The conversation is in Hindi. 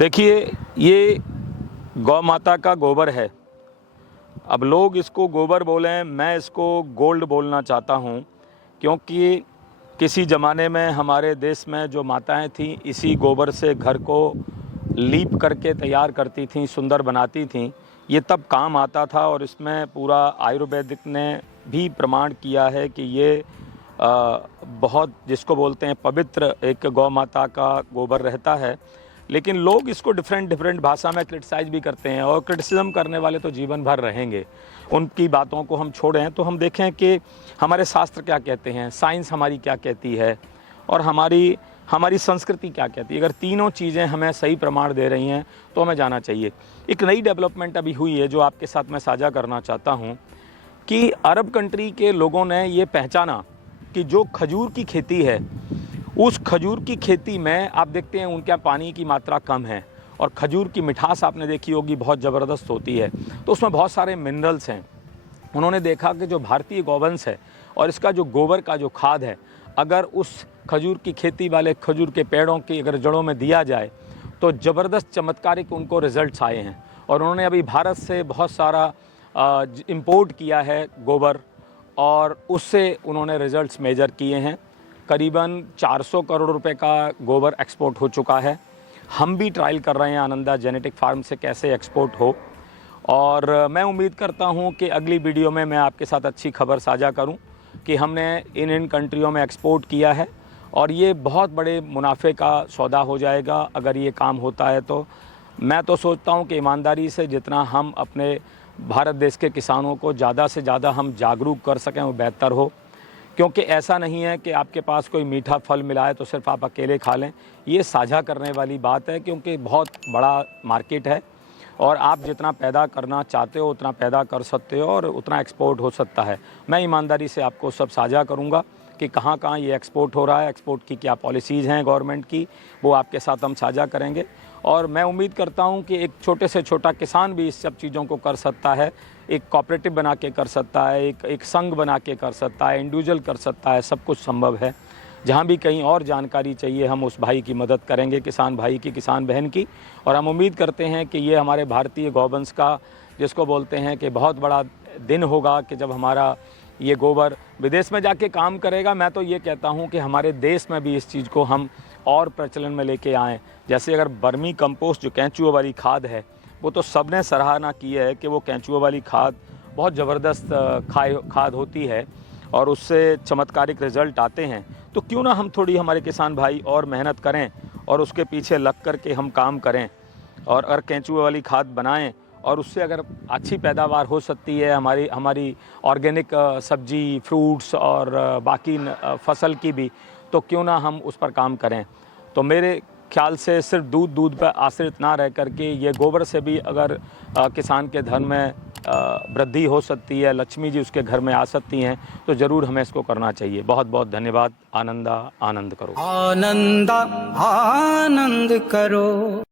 देखिए, ये गौ माता का गोबर है। अब लोग इसको गोबर बोलें, मैं इसको गोल्ड बोलना चाहता हूँ, क्योंकि किसी ज़माने में हमारे देश में जो माताएं थीं इसी गोबर से घर को लीप करके तैयार करती थीं, सुंदर बनाती थीं। ये तब काम आता था और इसमें पूरा आयुर्वेदिक ने भी प्रमाण किया है कि ये बहुत, जिसको बोलते हैं, पवित्र एक गौ माता का गोबर रहता है। लेकिन लोग इसको डिफरेंट भाषा में क्रिटिसाइज भी करते हैं, और क्रिटिसिज्म करने वाले तो जीवन भर रहेंगे। उनकी बातों को हम छोड़ें तो हम देखें कि हमारे शास्त्र क्या कहते हैं, साइंस हमारी क्या कहती है, और हमारी संस्कृति क्या कहती है। अगर तीनों चीज़ें हमें सही प्रमाण दे रही हैं तो हमें जाना चाहिए। एक नई डेवलपमेंट अभी हुई है जो आपके साथ मैं साझा करना चाहता हूँ कि अरब कंट्री के लोगों ने ये पहचाना कि जो खजूर की खेती है, उस खजूर की खेती में आप देखते हैं उनके यहाँ पानी की मात्रा कम है, और खजूर की मिठास आपने देखी होगी बहुत ज़बरदस्त होती है, तो उसमें बहुत सारे मिनरल्स हैं। उन्होंने देखा कि जो भारतीय गौवंश है और इसका जो गोबर का जो खाद है, अगर उस खजूर की खेती वाले खजूर के पेड़ों की अगर जड़ों में दिया जाए तो ज़बरदस्त चमत्कारिक उनको रिज़ल्ट्स आए हैं। और उन्होंने अभी भारत से बहुत सारा इंपोर्ट किया है गोबर, और उससे उन्होंने रिज़ल्ट्स मेजर किए हैं। करीबन 400 करोड़ रुपए का गोबर एक्सपोर्ट हो चुका है। हम भी ट्रायल कर रहे हैं आनंदा जेनेटिक फार्म से कैसे एक्सपोर्ट हो, और मैं उम्मीद करता हूं कि अगली वीडियो में मैं आपके साथ अच्छी खबर साझा करूं कि हमने इन कंट्रियों में एक्सपोर्ट किया है, और ये बहुत बड़े मुनाफे का सौदा हो जाएगा अगर ये काम होता है। तो मैं तो सोचता हूं कि ईमानदारी से जितना हम अपने भारत देश के किसानों को ज़्यादा से ज़्यादा हम जागरूक कर सकें वो बेहतर हो, क्योंकि ऐसा नहीं है कि आपके पास कोई मीठा फल मिला है तो सिर्फ आप अकेले खा लें। ये साझा करने वाली बात है, क्योंकि बहुत बड़ा मार्केट है और आप जितना पैदा करना चाहते हो उतना पैदा कर सकते हो और उतना एक्सपोर्ट हो सकता है। मैं ईमानदारी से आपको सब साझा करूंगा कि कहाँ कहाँ ये एक्सपोर्ट हो रहा है, एक्सपोर्ट की क्या पॉलिसीज़ हैं गवर्नमेंट की, वो आपके साथ हम साझा करेंगे। और मैं उम्मीद करता हूँ कि एक छोटे से छोटा किसान भी इस सब चीज़ों को कर सकता है, एक कोऑपरेटिव बना के कर सकता है, एक संघ बना के कर सकता है, इंडिविजुअल कर सकता है, सब कुछ संभव है। जहाँ भी कहीं और जानकारी चाहिए हम उस भाई की मदद करेंगे, किसान भाई की, किसान बहन की। और हम उम्मीद करते हैं कि ये हमारे भारतीय गौवंश का, जिसको बोलते हैं, कि बहुत बड़ा दिन होगा कि जब हमारा ये गोबर विदेश में जाके काम करेगा। मैं तो ये कहता हूँ कि हमारे देश में भी इस चीज़ को हम और प्रचलन में लेके आएँ। जैसे अगर बर्मी कंपोस्ट जो केंचुओं वाली खाद है, वो तो सबने सराहना की है कि वो केंचुओं वाली खाद बहुत ज़बरदस्त खाद होती है और उससे चमत्कारिक रिज़ल्ट आते हैं। तो क्यों ना हम थोड़ी, हमारे किसान भाई और मेहनत करें और उसके पीछे लग कर के हम काम करें, और अगर केंचुए वाली खाद बनाएं और उससे अगर अच्छी पैदावार हो सकती है हमारी ऑर्गेनिक सब्जी, फ्रूट्स और बाकी फसल की भी, तो क्यों ना हम उस पर काम करें। तो मेरे ख्याल से सिर्फ दूध पर आश्रित ना रह करके ये गोबर से भी अगर किसान के धन में वृद्धि हो सकती है, लक्ष्मी जी उसके घर में आ सकती हैं, तो ज़रूर हमें इसको करना चाहिए। बहुत बहुत धन्यवाद। आनंदा आनंद करो। आनंदा आनंद करो।